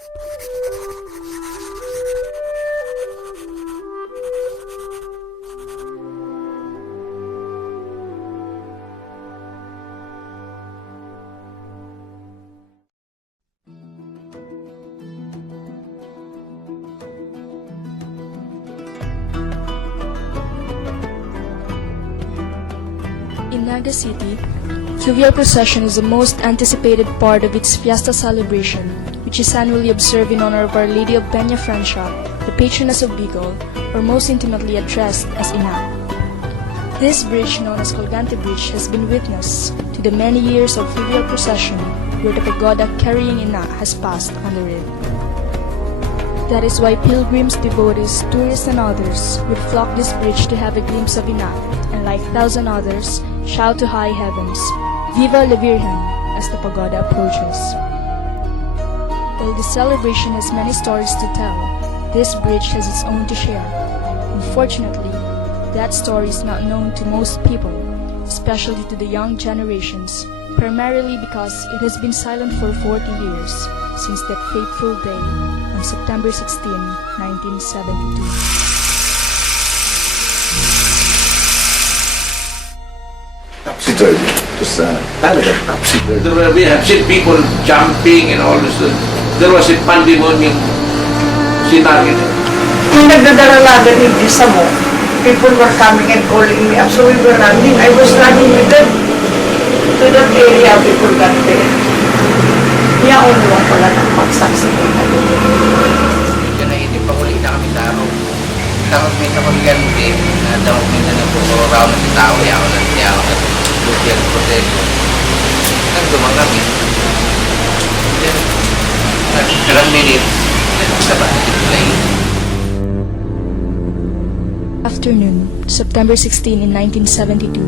In Naga City, fluvial procession is the most anticipated part of its fiesta celebration, which is annually observed in honor of Our Lady of Peña Francia, the patroness of Bicol, or most intimately addressed as Ina. This bridge, known as Colgante Bridge, has been witness to the many years of fluvial procession where the pagoda carrying Ina has passed on the river. That is why pilgrims, devotees, tourists, and others would flock this bridge to have a glimpse of Ina, and like thousand others, shout to high heavens, "Viva la Virgen!" as the pagoda approaches. While this celebration has many stories to tell, this bridge has its own to share. Unfortunately, that story is not known to most people, especially to the young generations, primarily because it has been silent for 40 years, since that fateful day on September 16, 1972. Topsy-turvy. It was talaga topsy-turvy. We have seen people jumping and all this. There was a pandemonium scenario. Kung nagdadala din yung isa mo, people were coming and calling me up. So we were running. I was running with them to that area. People got there. Niya only one pala ng pagsaksikan. Medyo naitip pa uli na kami sa araw. Tapos may kapag din na daw may nagpupuraw na si tao niya ako na Lupian protection. Nagdumang kami. Then, nagkarang minute, nagsabat na plane. Afternoon, September 16 in 1972,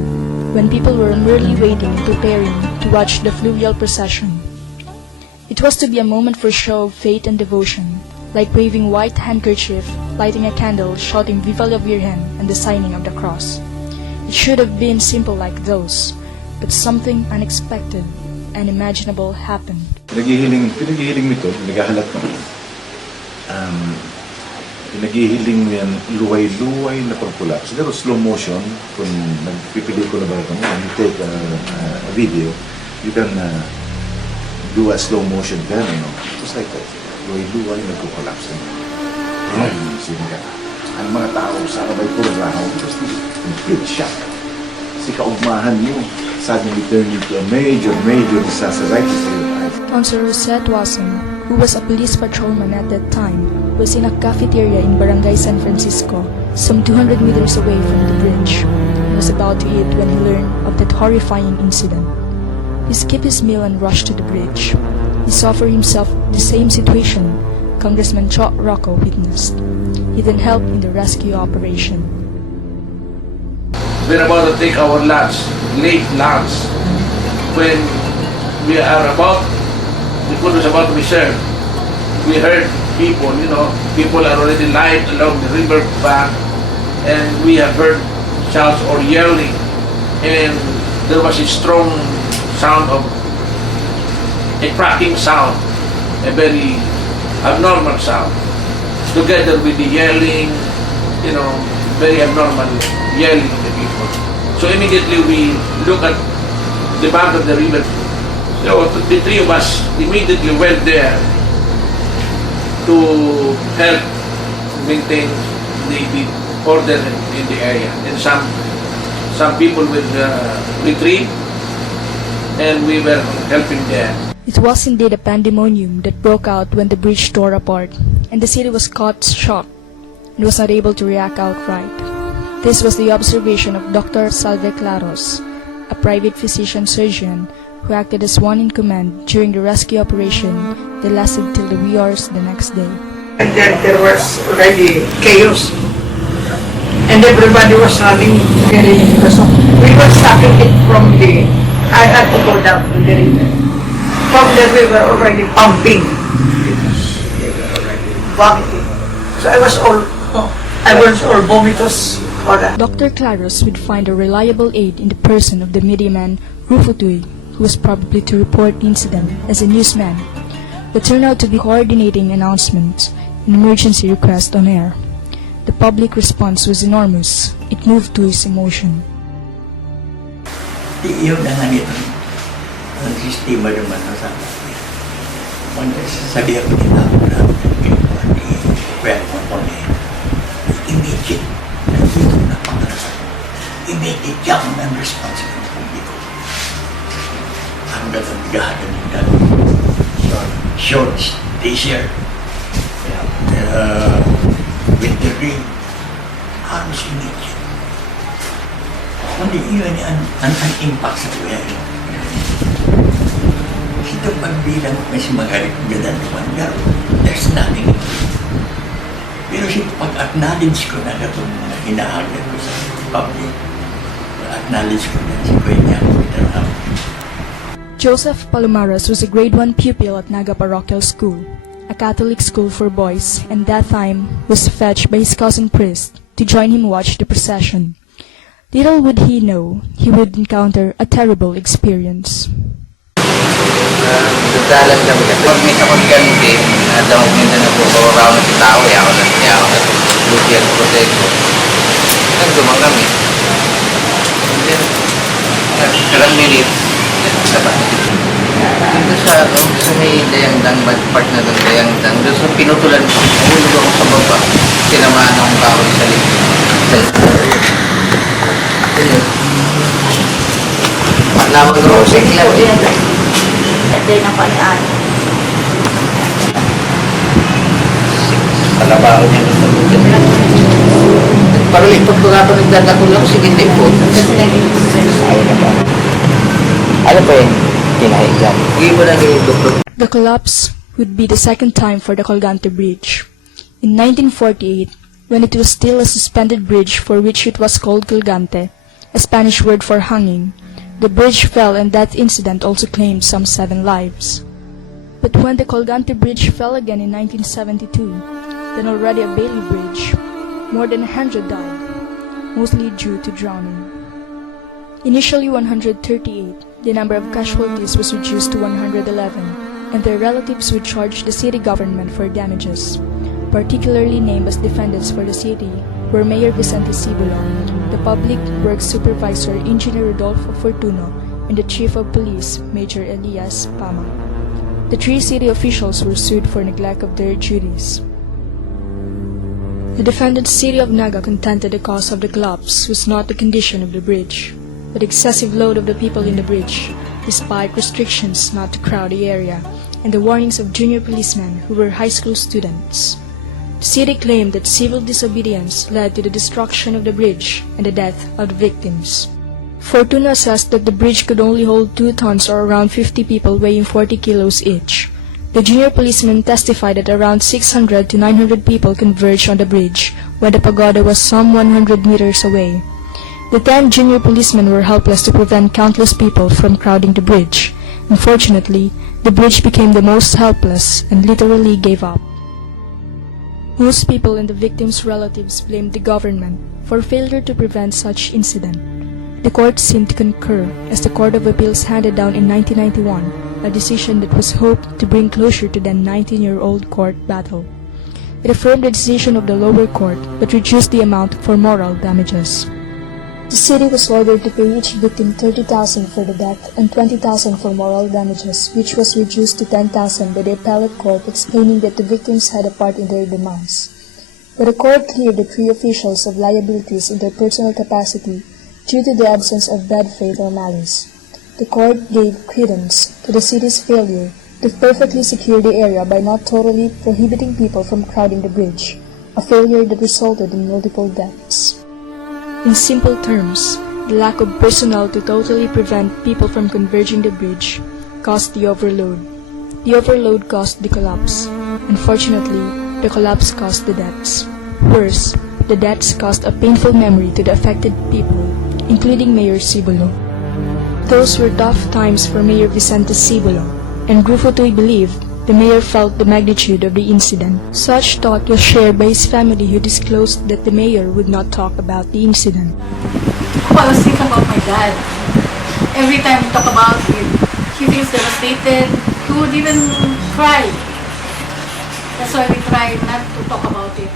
when people were merely waiting and preparing to watch the fluvial procession. It was to be a moment for show of faith and devotion, like waving white handkerchief, lighting a candle, shouting "Viva la Virgen" and the signing of the cross. It should have been simple like those, but something unexpected and unimaginable happened. Pinaghihiling nito, naghahalat mo. Pinaghihiling mo yan, luway-luway na pagpula. Siguro slow motion, kung nagpipili ko na ba ito mo, when you take a video, you can do a slow motion then, just like that. Luway-luway, nagko-collapse na. Sino ka? Ang mga tao sa kabay puro rahaw, because this is complete shock. Kasi kaugmahan nyo, suddenly turned into a major disaster right before your eyes. Councilor Rosette Wasson, who was a police patrolman at that time, was in a cafeteria in Barangay San Francisco, some 200 meters away from the bridge. He was about to eat when he learned of that horrifying incident. He skipped his meal and rushed to the bridge. He saw for himself the same situation Congressman Cho Rocco witnessed. He then helped in the rescue operation. We're about to take our lunch, late lunch. When the food was about to be served, we heard people, people are already lying along the river bank, and we have heard shouts or yelling, and there was a strong sound of a cracking sound, a very abnormal sound, together with the yelling, very abnormal yelling of the people. So immediately we look at the bank of the river. The three of us immediately went there to help maintain the order in the area. And some people will retreat, and we were helping them. It was indeed a pandemonium that broke out when the bridge tore apart, and the city was caught shocked and was not able to react outright. This was the observation of Dr. Salve Claros, a private physician-surgeon who acted as one in command during the rescue operation that lasted till the wee hours the next day. And then there was already chaos. And everybody was running very because we were stopping it from I had to go down to the river. From there we were already pumping. Vomiting. So I was all vomitous. Dr. Claros would find a reliable aid in the person of the media man Rufo Tuy, who was probably to report the incident as a newsman. that turned out to be coordinating announcements and emergency requests on air. The public response was enormous. It moved to his emotion. Iyon na nga nito. Ang sistema naman na sa akin. Kung sabi ako nila, well, immediate. Nandito na pangalasan. Immediate yan ang response ng publiko. Ang nagagahan nila. Shorts, t-shirt, winter green, halos immediate. Kundi yun ang impact sa kuya yun. Ito pagbilang mas magalit gadan naman pero there's nothing. Pero pag-acknowledge ko na itong mga hinahagan ko sa public, acknowledge ko na si kuya niya. Joseph Palomares was a grade 1 pupil at Naga Parochial School, a Catholic school for boys, and that time was fetched by his cousin priest to join him watch the procession. Little would he know he would encounter a terrible experience. Nagdalan kami kasi. Pag may sa Colgante, damog minsan na po raw na si tao, ako na Lucian Protego. Nagdumang kami. And then, ilang minutes, sabat. Dito sa may dayangdang, part na doon dayangdang, doon sa pinutulan, nahulog ako sa baba, tinamaan akong kahoy sa likod. Namang rosing lang din. Hindi na palian. Palabaho niya sa bukid. Parang ipag ko nga pa nagdadako lang, sige po. Ayaw na ba? Ano pa yung kinahin dyan? Hindi mo na doktor. The collapse would be the second time for the Colgante Bridge. In 1948, when it was still a suspended bridge for which it was called Colgante, a Spanish word for hanging, the bridge fell and that incident also claimed some 7 lives. But when the Colgante Bridge fell again in 1972, then already a Bailey Bridge, more than 100 died, mostly due to drowning. Initially 138, the number of casualties was reduced to 111, and their relatives would charge the city government for damages. Particularly named as defendants for the city were Mayor Vicente Cibulo, the Public Works Supervisor Engineer Rodolfo Fortuno, and the Chief of Police, Major Elias Pama. The 3 city officials were sued for neglect of their duties. The defendant city of Naga contended the cause of the collapse was not the condition of the bridge, but excessive load of the people in the bridge, despite restrictions not to crowd the area, and the warnings of junior policemen who were high school students. The city claimed that civil disobedience led to the destruction of the bridge and the death of the victims. Fortuna assessed that the bridge could only hold 2 tons or around 50 people weighing 40 kilos each. The junior policemen testified that around 600 to 900 people converged on the bridge when the pagoda was some 100 meters away. The 10 junior policemen were helpless to prevent countless people from crowding the bridge. Unfortunately, the bridge became the most helpless and literally gave up. Most people and the victims' relatives blamed the government for failure to prevent such incident. The court seemed to concur as the Court of Appeals handed down in 1991 a decision that was hoped to bring closure to the 19-year-old court battle. It affirmed the decision of the lower court but reduced the amount for moral damages. The city was ordered to pay each victim 30,000 for the death and 20,000 for moral damages, which was reduced to 10,000 by the appellate court, explaining that the victims had a part in their demise. But the court cleared the 3 officials of liabilities in their personal capacity due to the absence of bad faith or malice. The court gave credence to the city's failure to perfectly secure the area by not totally prohibiting people from crowding the bridge, a failure that resulted in multiple deaths. In simple terms, the lack of personnel to totally prevent people from converging the bridge caused the overload. The overload caused the collapse. Unfortunately, the collapse caused the deaths. Worse, the deaths caused a painful memory to the affected people, including Mayor Cibulo. Those were tough times for Mayor Vicente Cibulo, and Grufotoy believed the mayor felt the magnitude of the incident. Such thought was shared by his family, who disclosed that the mayor would not talk about the incident. I always think about my dad. Every time we talk about him, he feels devastated. He would even cry That's why we try not to talk about it.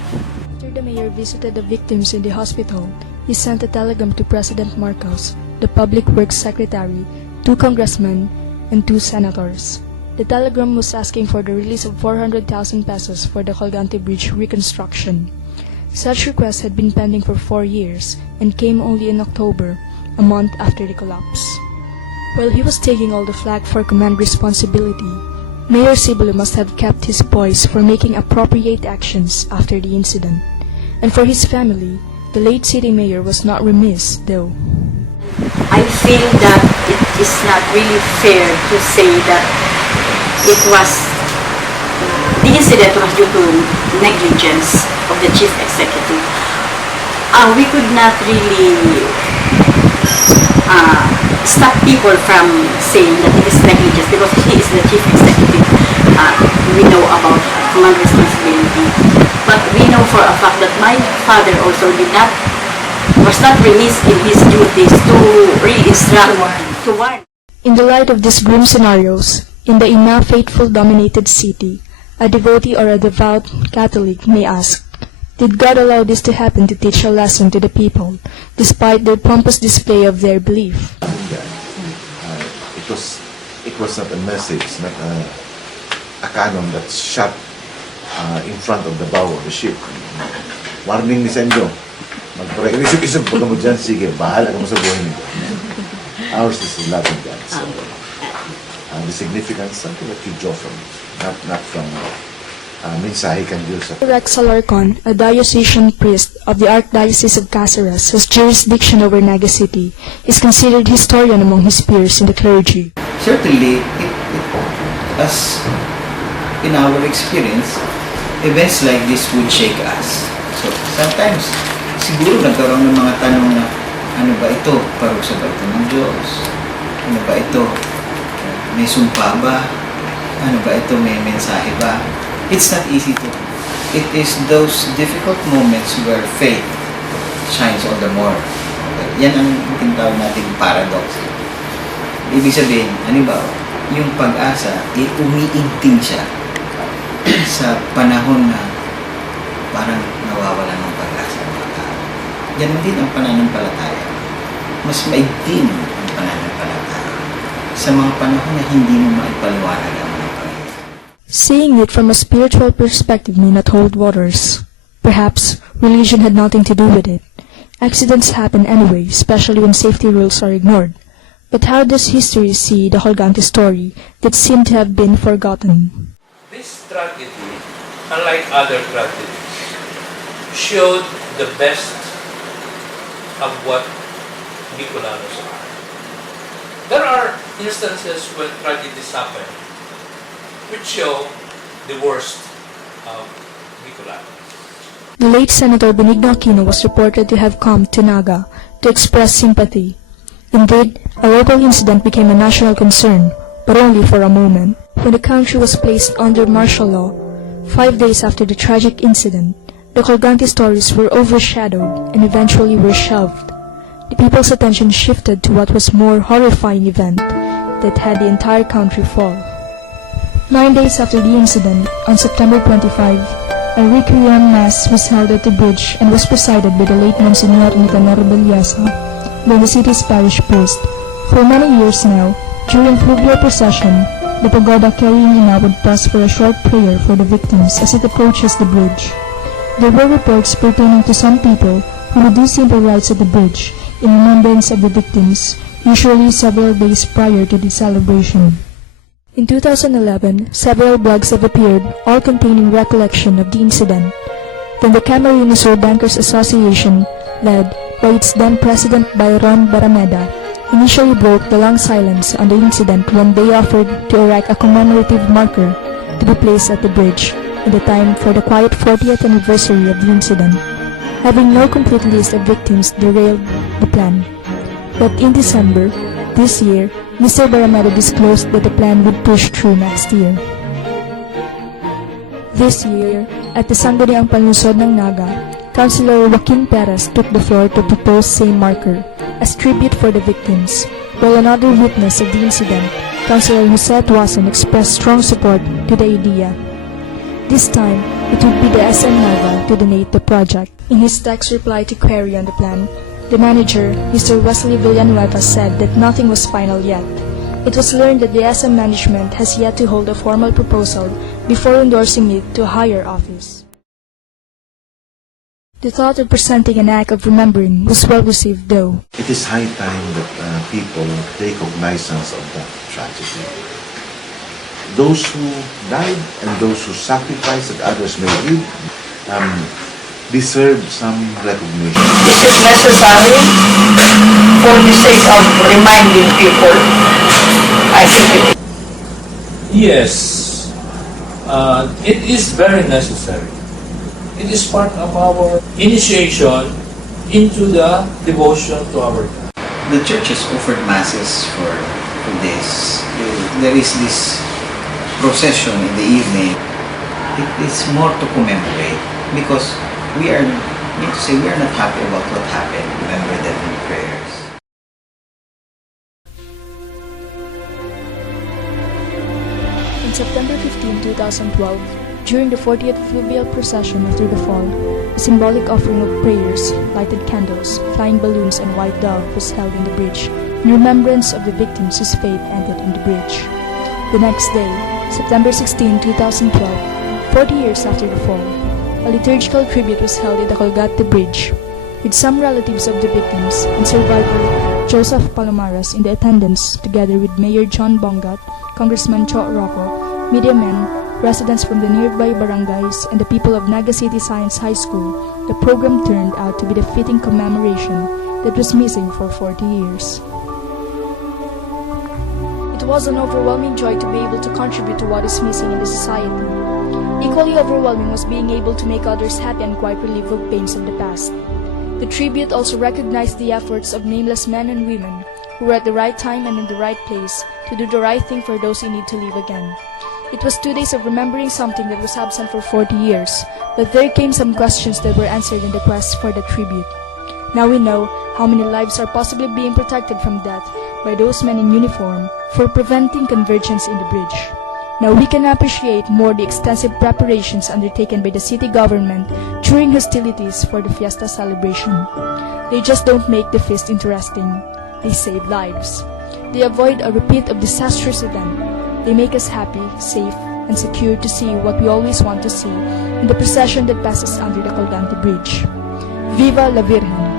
After the mayor visited the victims in the hospital, he sent a telegram to President Marcos, the Public Works Secretary, 2 congressmen, and 2 senators. The telegram was asking for the release of 400,000 pesos for the Colgante Bridge reconstruction. Such request had been pending for 4 years and came only in October, a month after the collapse. While he was taking all the flak for command responsibility, Mayor Sibulo must have kept his poise for making appropriate actions after the incident. And for his family, the late city mayor was not remiss, though. I feel that it is not really fair to say that the incident was due to negligence of the chief executive. We could not really stop people from saying that it is negligence because he is the chief executive. We know about command responsibility, but we know for a fact that my father also was not remiss in his duties to really instruct, to warn. In the light of these grim scenarios, in the Ina faithful-dominated city, a devotee or a devout Catholic may ask, did God allow this to happen to teach a lesson to the people, despite their pompous display of their belief? It was not a message, not a cannon that's shot in front of the bow of the ship. Warning ni Senyo. Magpare. Isip-isip mo dyan, sige, bahala ka mo sa buhay nito. Ours is loving God. So, the significance, something that you draw from, not from mensahe kang Diyos. Rex Alarcon, a diocesan priest of the Archdiocese of Cáceres, has jurisdiction over Naga City, is considered historian among his peers in the clergy. Certainly, as in our experience, events like this would shake us. So, sometimes, siguro nagkaroon ng mga tanong na, ano ba ito? Parusa ba ito ng Diyos? Ano ba ito? May sumpa ba? Ano ba ito? May mensahe ba? It's not easy to. It is those difficult moments where faith shines all the more. Yan ang tinatawag nating paradox. Ibig sabihin, halimbawa, yung pag-asa, umiigting siya sa panahon na parang nawawala ng pag-asa ng mga tao. Yan din ang pananampalataya. Mas maigting ang pananampalataya sa mga panahon na hindi mo maipaliwanag ang mga panahon. Seeing it from a spiritual perspective may not hold waters. Perhaps religion had nothing to do with it. Accidents happen anyway, especially when safety rules are ignored. But how does history see the Colgante story that seemed to have been forgotten? This tragedy, unlike other tragedies, showed the best of what Bikolanos are. There are instances when tragedies happen which show the worst of Bikolanos. The late Senator Benigno Aquino was reported to have come to Naga to express sympathy. Indeed, a local incident became a national concern, but only for a moment. When the country was placed under martial law, 5 days after the tragic incident, the Colgante stories were overshadowed and eventually were shelved. The people's attention shifted to what was more horrifying event that had the entire country fall. 9 days after the incident, on September 25, a requiem mass was held at the bridge and was presided by the late Monsignor Nicanor Beliasa, then the city's parish priest. For many years now, during fluvial procession, the pagoda carrying Ina would pause for a short prayer for the victims as it approaches the bridge. There were reports pertaining to some people who would do simple rites at the bridge in remembrance of the victims, usually several days prior to the celebration. In 2011, several blogs have appeared, all containing recollection of the incident. Then the Camarines Bankers Association, led by its then President Byron Barameda, initially broke the long silence on the incident when they offered to erect a commemorative marker to be placed at the bridge at the time for the quiet 40th anniversary of the incident. Having no complete list of victims derailed the plan. But in December, this year, Mr. Barameda disclosed that the plan would push through next year. This year, at the Sangguniang Panunsod ng Naga, Councilor Joaquin Perez took the floor to propose same marker as tribute for the victims, while another witness of the incident, Councilor Jose Tuason, expressed strong support to the idea. This time, it would be the SM Naga to donate the project. In his text reply to query on the plan, the manager, Mr. Wesley Villanueva, said that nothing was final yet. It was learned that the SM management has yet to hold a formal proposal before endorsing it to a higher office. The thought of presenting an act of remembering was well received, though. It is high time that people take cognizance of that tragedy. Those who died and those who sacrificed that others may live deserve some recognition. Is it necessary for the sake of reminding people? I think it is. Yes, it is very necessary. It is part of our initiation into the devotion to our God. The church has offered masses for this. There is this procession in the evening. It is more to commemorate because we are not happy about what happened. Remember that in prayers. On September 15, 2012, during the 40th fluvial procession after the fall, a symbolic offering of prayers, lighted candles, flying balloons, and white dove was held in the bridge in remembrance of the victims whose fate ended in the bridge. The next day, September 16, 2012, 40 years after the fall, a liturgical tribute was held in the Colgante Bridge, with some relatives of the victims and survivor Joseph Palomares in the attendance, together with Mayor John Bongat, Congressman Cho Rocco, media men, residents from the nearby barangays, and the people of Naga City Science High School. The program turned out to be the fitting commemoration that was missing for 40 years. It was an overwhelming joy to be able to contribute to what is missing in the society. Equally overwhelming was being able to make others happy and quite relieve of pains of the past. The tribute also recognized the efforts of nameless men and women who were at the right time and in the right place to do the right thing for those who need to live again. It was 2 days of remembering something that was absent for 40 years, but there came some questions that were answered in the quest for the tribute. Now we know how many lives are possibly being protected from death by those men in uniform for preventing convergence in the bridge. Now we can appreciate more the extensive preparations undertaken by the city government during hostilities for the fiesta celebration. They just don't make the feast interesting. They save lives. They avoid a repeat of disastrous event. They make us happy, safe, and secure to see what we always want to see in the procession that passes under the Colgante Bridge. Viva la Virgen!